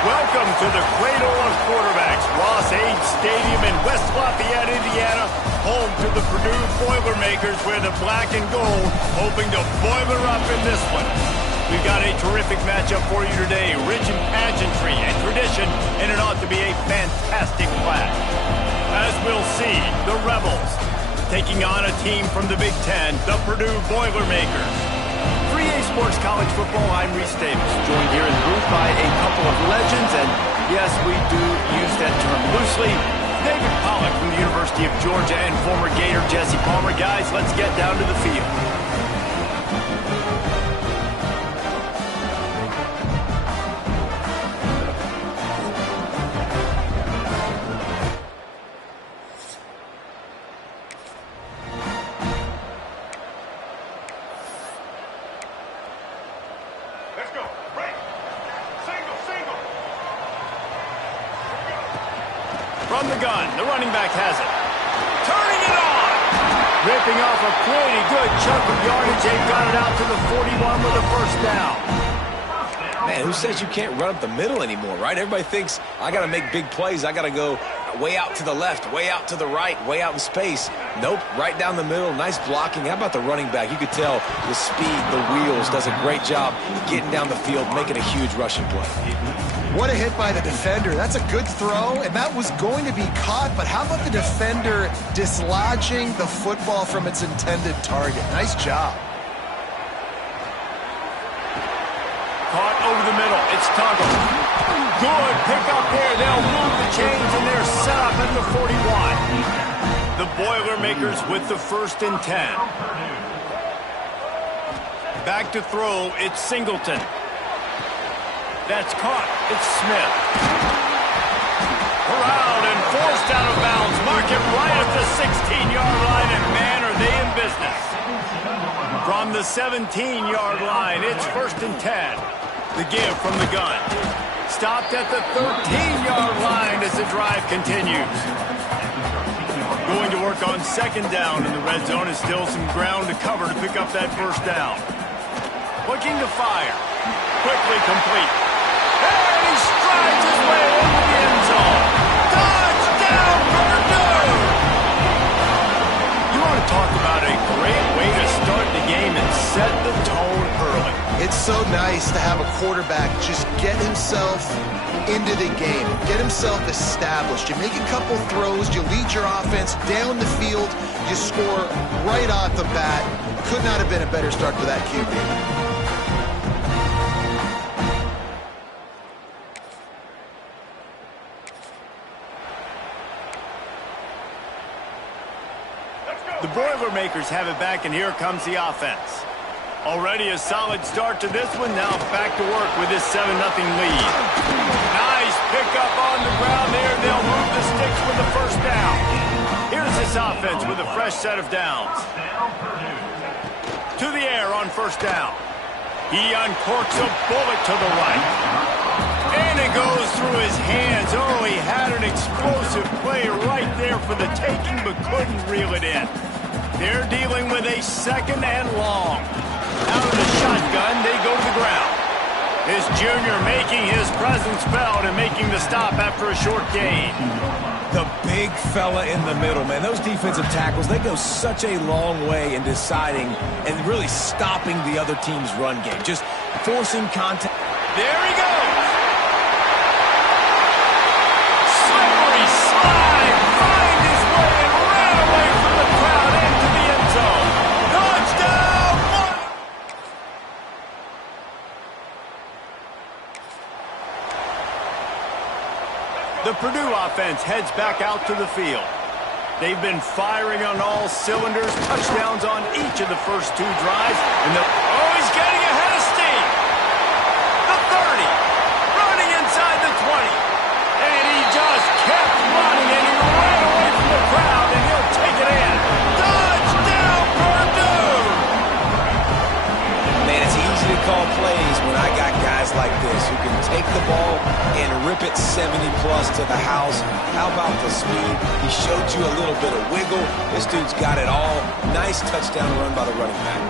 Welcome to the cradle of quarterbacks, Ross Age Stadium in West Lafayette, Indiana, home to the Purdue Boilermakers, where the black and gold hoping to boiler up in this one. We've got a terrific matchup for you today, rich in pageantry and tradition, and it ought to be a fantastic clash. As we'll see, the Rebels taking on a team from the Big Ten, the Purdue Boilermakers. 3A Sports College Football, I'm Reese Davis, joined here in the booth by a couple of legends, and yes, we do use that term loosely. David Pollack from the University of Georgia and former Gator Jesse Palmer. Guys, let's get down to the field. From the gun, the running back has it. Turning it on! Ripping off a pretty good chunk of yardage. They've got it out to the 41 with a first down. Man, who says you can't run up the middle anymore, right? Everybody thinks, I got to make big plays. I got to go way out to the left, way out to the right, way out in space. Nope, right down the middle. Nice blocking. How about the running back? You could tell the speed, the wheels, does a great job getting down the field, making a huge rushing play. What a hit by the defender. That's a good throw, and that was going to be caught, but how about the defender dislodging the football from its intended target? Nice job. Caught over the middle. It's Tuggle. Good pick up here. They'll move the chains, and they're set up at the 41. The Boilermakers with the 1st and 10. Back to throw. It's Singleton. That's caught. It's Smith. Corralled and forced out of bounds. Mark it right at the 16-yard line, and man, are they in business. From the 17-yard line, it's 1st and 10. The give from the gun. Stopped at the 13-yard line as the drive continues. Going to work on 2nd down in the red zone, is still some ground to cover to pick up that 1st down. Looking to fire. Quickly complete. And he strides his way into the end zone. Touchdown, Purdue! You want to talk about a great way to start the game and set the tone early. It's so nice to have a quarterback just get himself into the game, get himself established. You make a couple throws, you lead your offense down the field, you score right off the bat. Could not have been a better start for that QB. The Boilermakers have it back, and here comes the offense. Already a solid start to this one. Now back to work with this 7-0 lead. Nice pickup on the ground there. They'll move the sticks with the 1st down. Here's this offense with a fresh set of downs. To the air on 1st down. He uncorks a bullet to the right. And it goes through his hands. Oh, he had an explosive play right there for the taking, but couldn't reel it in. They're dealing with a 2nd and long. Out of the shotgun, they go to the ground. This junior making his presence felt and making the stop after a short gain. The big fella in the middle, man. Those defensive tackles, they go such a long way in deciding and really stopping the other team's run game. Just forcing contact. There he goes. Slippery slide. Find his way and ran away from the crowd into the end zone. Touchdown! The Purdue offense heads back out to the field. They've been firing on all cylinders, touchdowns on each of the first 2 drives. And he's getting ahead of steam. The 30, running inside the 20. And he just kept running, and he ran away from the crowd, and he'll take it in. Touchdown, Purdue! Man, it's easy to call plays when I got guys like this who can take the ball and rip it 70-plus to the house. How about the speed? He showed you a little bit of wiggle. This dude's got it all. Nice touchdown run by the running back.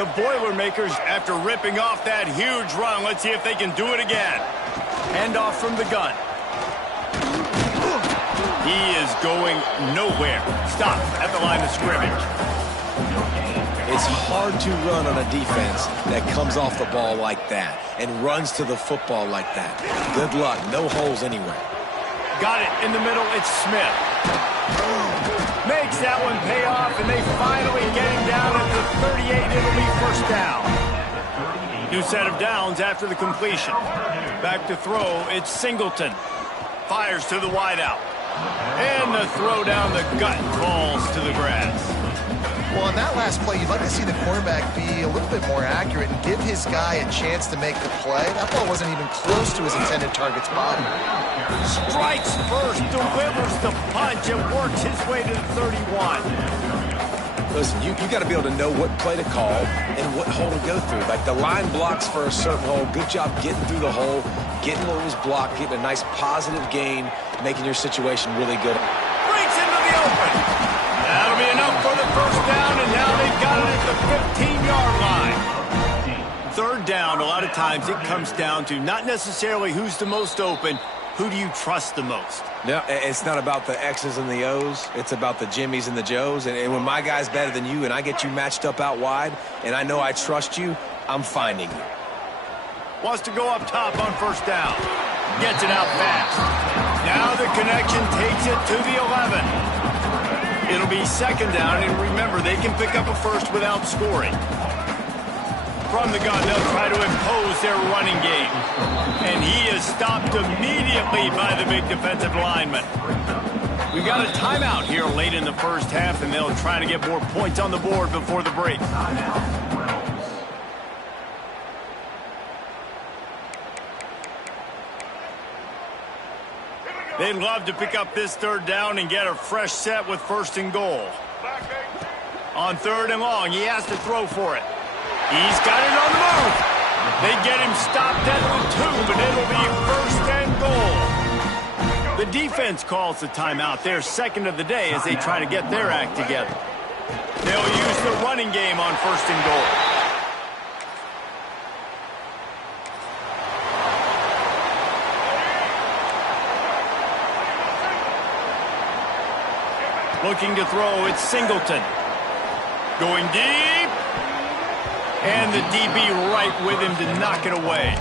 The Boilermakers, after ripping off that huge run, let's see if they can do it again. Handoff from the gun. He is going nowhere. Stop at the line of scrimmage. It's hard to run on a defense that comes off the ball like that and runs to the football like that. Good luck. No holes anywhere. Got it in the middle. It's Smith. Makes that one pay off, and they finally get him down at the 38. It'll be first down. New set of downs after the completion. Back to throw. It's Singleton. Fires to the wideout. And the throw down the gut falls to the grass. Well, on that last play, you'd like to see the quarterback be a little bit more accurate and give his guy a chance to make the play. That ball wasn't even close to his intended target's body. Strikes first, delivers the punch, and works his way to the 31. Listen, you got to be able to know what play to call and what hole to go through. Like the line blocks for a certain hole. Good job getting through the hole, getting what was blocked, getting a nice positive gain, making your situation really good. Breaks into the open. That'll be enough for the first down, and now they've got it at the 15-yard line. Third down, a lot of times it comes down to not necessarily who's the most open, who do you trust the most? No, it's not about the X's and the O's. It's about the Jimmies and the Joes. And when my guy's better than you and I get you matched up out wide and I know I trust you, I'm finding you. Wants to go up top on first down. Gets it out fast. Now the connection takes it to the 11. It'll be second down, and remember, they can pick up a first without scoring. From the gun, they'll try to impose their running game. And he is stopped immediately by the big defensive lineman. We've got a timeout here late in the first half, and they'll try to get more points on the board before the break. They'd love to pick up this third down and get a fresh set with first and goal. On third and long, he has to throw for it. He's got it on the move. They get him stopped at the 2, but it'll be first and goal. The defense calls the timeout, their second of the day, as they try to get their act together. They'll use the running game on first and goal. Looking to throw, it's Singleton. Going deep. And the DB right with him to knock it away.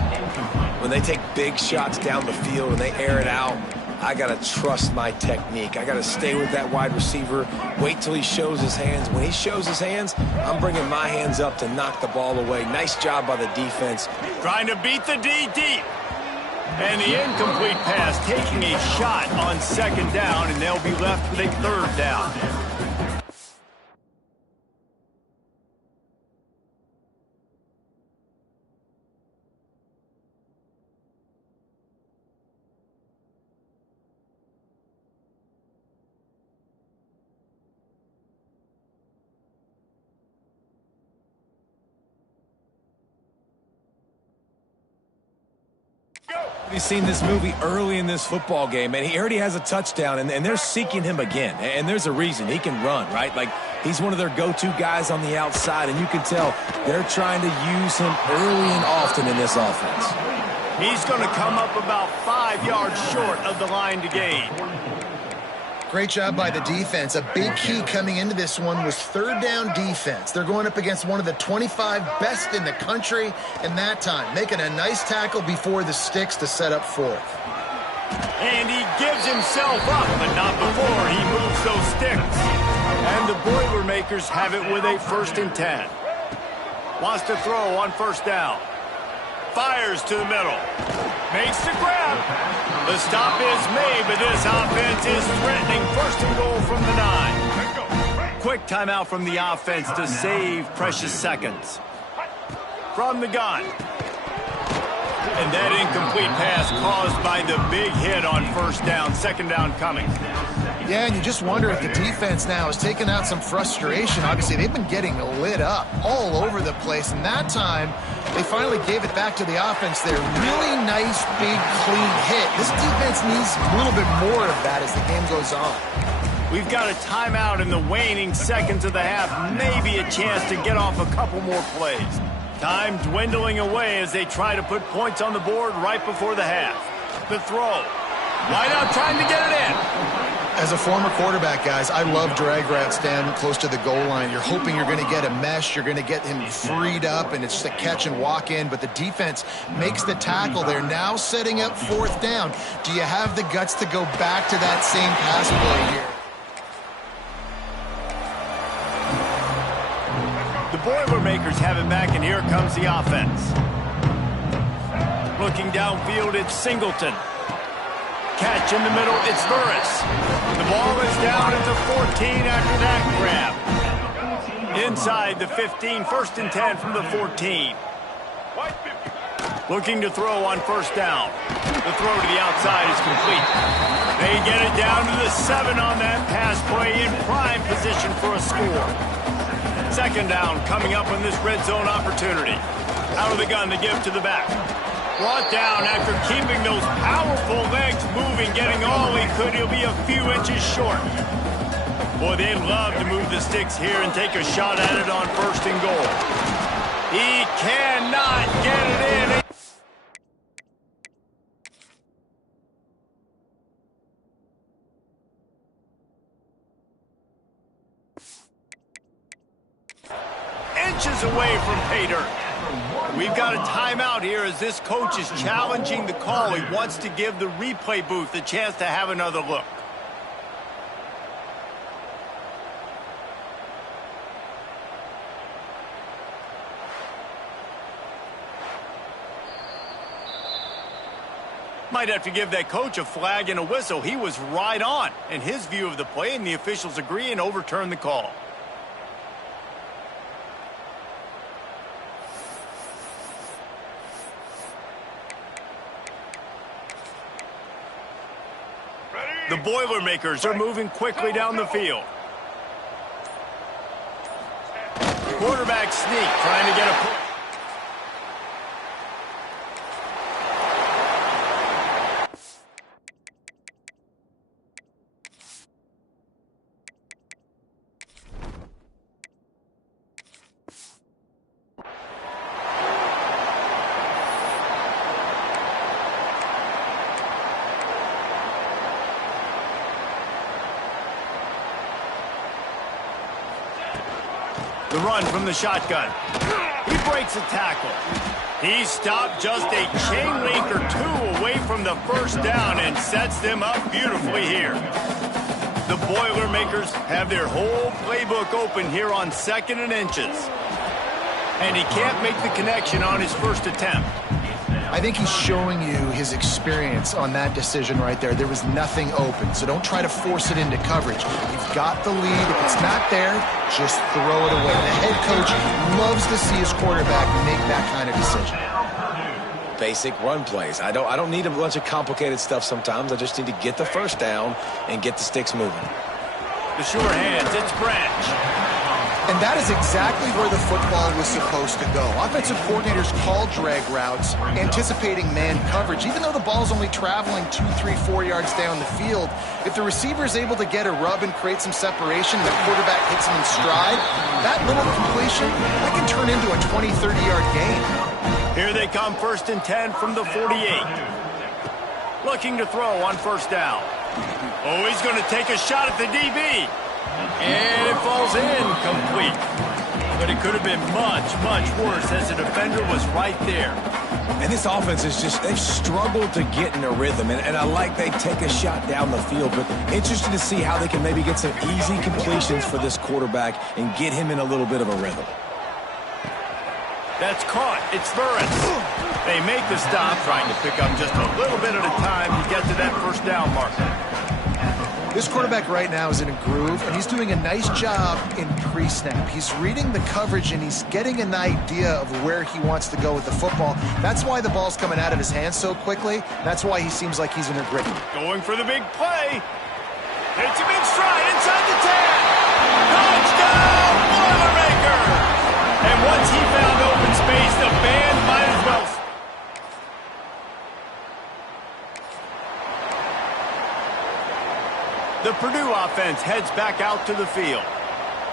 When they take big shots down the field and they air it out, I got to trust my technique. I got to stay with that wide receiver, wait till he shows his hands. When he shows his hands, I'm bringing my hands up to knock the ball away. Nice job by the defense. Trying to beat the D deep. And the incomplete pass taking a shot on second down, and they'll be left with a third down. He's seen this movie early in this football game, and he already has a touchdown, and they're seeking him again. And there's a reason. He can run, right? Like, he's one of their go-to guys on the outside, and you can tell they're trying to use him early and often in this offense. He's going to come up about 5 yards short of the line to gain. Great job by the defense. A big key coming into this one was third down defense. They're going up against one of the 25 best in the country in that time, making a nice tackle before the sticks to set up fourth. And he gives himself up, but not before he moves those sticks. And the Boilermakers have it with a 1st and 10. Wants to throw on first down. Fires to the middle. Makes the grab. The stop is made, but this offense is threatening first and goal from the 9. Quick timeout from the offense to save precious seconds. From the gun. And that incomplete pass caused by the big hit on first down. Second down coming. Yeah, and you just wonder if the defense now is taking out some frustration. Obviously, they've been getting lit up all over the place, and that time they finally gave it back to the offense there. Really nice, big, clean hit. This defense needs a little bit more of that as the game goes on. We've got a timeout in the waning seconds of the half. Maybe a chance to get off a couple more plays. Time dwindling away as they try to put points on the board right before the half. The throw. Wide out trying to get it in. As a former quarterback, guys, I love drag routes down close to the goal line. You're hoping you're going to get a mesh. You're going to get him freed up, and it's just a catch and walk in. But the defense makes the tackle. They're now setting up fourth down. Do you have the guts to go back to that same pass play here? The Boilermakers have it back, and here comes the offense. Looking downfield, it's Singleton. Catch in the middle, it's Burris. The ball is down at the 14 after that grab. Inside the 15, 1st and 10 from the 14. Looking to throw on 1st down. The throw to the outside is complete. They get it down to the 7 on that pass play, in prime position for a score. 2nd down coming up on this red zone opportunity. Out of the gun, the give to the back. Brought down after keeping those powerful legs moving, getting all he could. He'll be a few inches short. Boy, they'd love to move the sticks here and take a shot at it on 1st and goal. He cannot get it in. Inches away from pay dirt. We've got a timeout here as this coach is challenging the call. He wants to give the replay booth a chance to have another look. Might have to give that coach a flag and a whistle. He was right on in his view of the play, and the officials agree and overturn the call. The Boilermakers are moving quickly down the field. Quarterback sneak, trying to get a push. The run from the shotgun. He breaks a tackle. He stopped just a chain link or 2 away from the 1st down and sets them up beautifully here. The Boilermakers have their whole playbook open here on 2nd and inches. And he can't make the connection on his 1st attempt. I think he's showing you his experience on that decision right there. There was nothing open, so don't try to force it into coverage. You've got the lead. If it's not there, just throw it away. The head coach loves to see his quarterback make that kind of decision. Basic run plays. I don't need a bunch of complicated stuff sometimes. I just need to get the 1st down and get the sticks moving. The sure hands, it's Branch. And that is exactly where the football was supposed to go. Offensive coordinators call drag routes, anticipating man coverage. Even though the ball's only traveling 2, 3, 4 yards down the field, if the receiver is able to get a rub and create some separation, the quarterback hits him in stride, that little completion, that can turn into a 20, 30-yard gain. Here they come, 1st and 10 from the 48. Looking to throw on 1st down. Oh, he's going to take a shot at the DB. And it falls incomplete. But it could have been much, much worse as the defender was right there. And this offense is just, they've struggled to get in a rhythm. And I like they take a shot down the field, but interested to see how they can maybe get some easy completions for this quarterback and get him in a little bit of a rhythm. That's caught. It's Burris. They make the stop, trying to pick up just a little bit at a time to get to that 1st down marker. This quarterback right now is in a groove, and he's doing a nice job in pre-snap. He's reading the coverage, and he's getting an idea of where he wants to go with the football. That's why the ball's coming out of his hands so quickly. That's why he seems like he's in a grip. Going for the big play. Hits him in stride inside the 10. Touchdown, Boilermakers! And once he found open space, the band might as well. The Purdue offense heads back out to the field.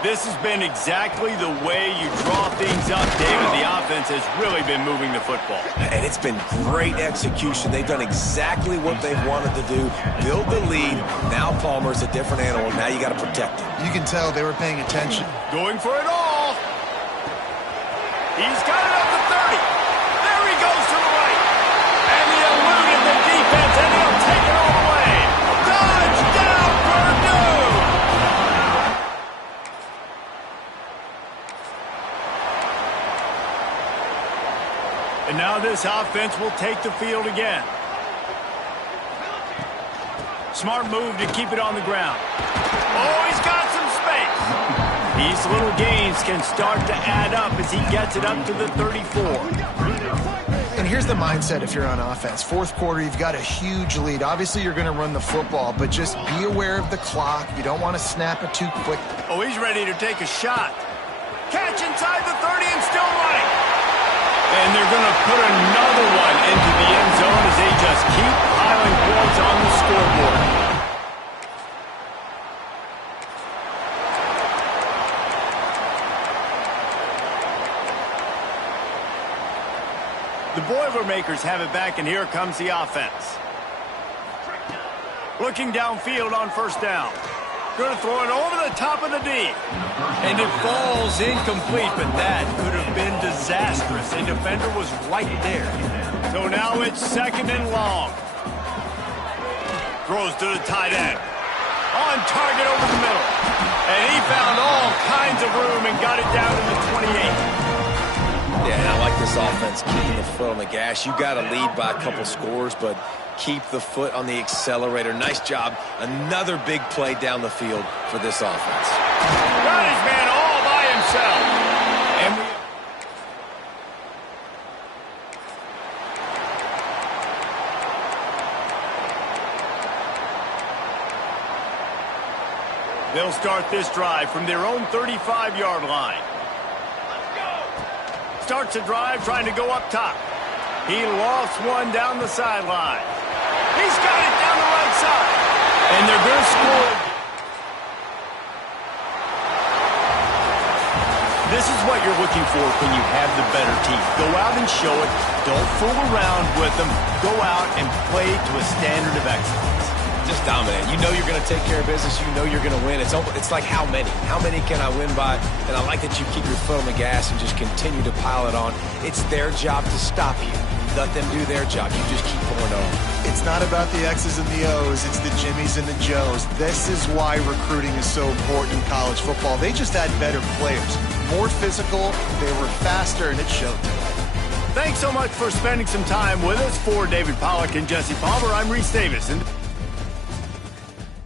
This has been exactly the way you draw things up, David. The offense has really been moving the football. And it's been great execution. They've done exactly what they've wanted to do. Build the lead. Now Palmer's a different animal. Now you got to protect him. You can tell they were paying attention. Going for it all. He's got it up to 30. There he goes to the right. And he eluded the defense, and he'll take it all the way. Touchdown, Purdue! And now this offense will take the field again. Smart move to keep it on the ground. Oh, he's got some space. These little gains can start to add up as he gets it up to the 34. And here's the mindset if you're on offense. Fourth quarter, you've got a huge lead. Obviously, you're going to run the football, but just be aware of the clock. You don't want to snap it too quick. Oh, he's ready to take a shot. Catch inside the 30 and still running. And they're going to put another one into the end zone as they just keep piling points on the scoreboard. The Boilermakers have it back, and here comes the offense. Looking downfield on first down. Going to throw it over the top of the D. And it falls incomplete, but that could have been disastrous. A defender was right there. So now it's second and long. Throws to the tight end. On target over the middle. And he found all kinds of room and got it down to the 28. Yeah, and I like this offense keeping the foot on the gas. You got to lead by a couple scores, but keep the foot on the accelerator. Nice job. Another big play down the field for this offense. Got his man all by himself. And they'll start this drive from their own 35-yard line. Starts a drive trying to go up top. He lost one down the sideline. He's got it down the right side. And they're going to score. This is what you're looking for when you have the better team. Go out and show it. Don't fool around with them. Go out and play to a standard of excellence. Just dominate. You know you're going to take care of business. You know you're going to win. It's like how many? How many can I win by? And I like that you keep your foot on the gas and just continue to pile it on. It's their job to stop you. Let them do their job. You just keep going on. It's not about the X's and the O's. It's the Jimmies and the Joes. This is why recruiting is so important in college football. They just had better players. More physical. They were faster, and it showed. Thanks so much for spending some time with us. For David Pollack and Jesse Palmer, I'm Reese Davis.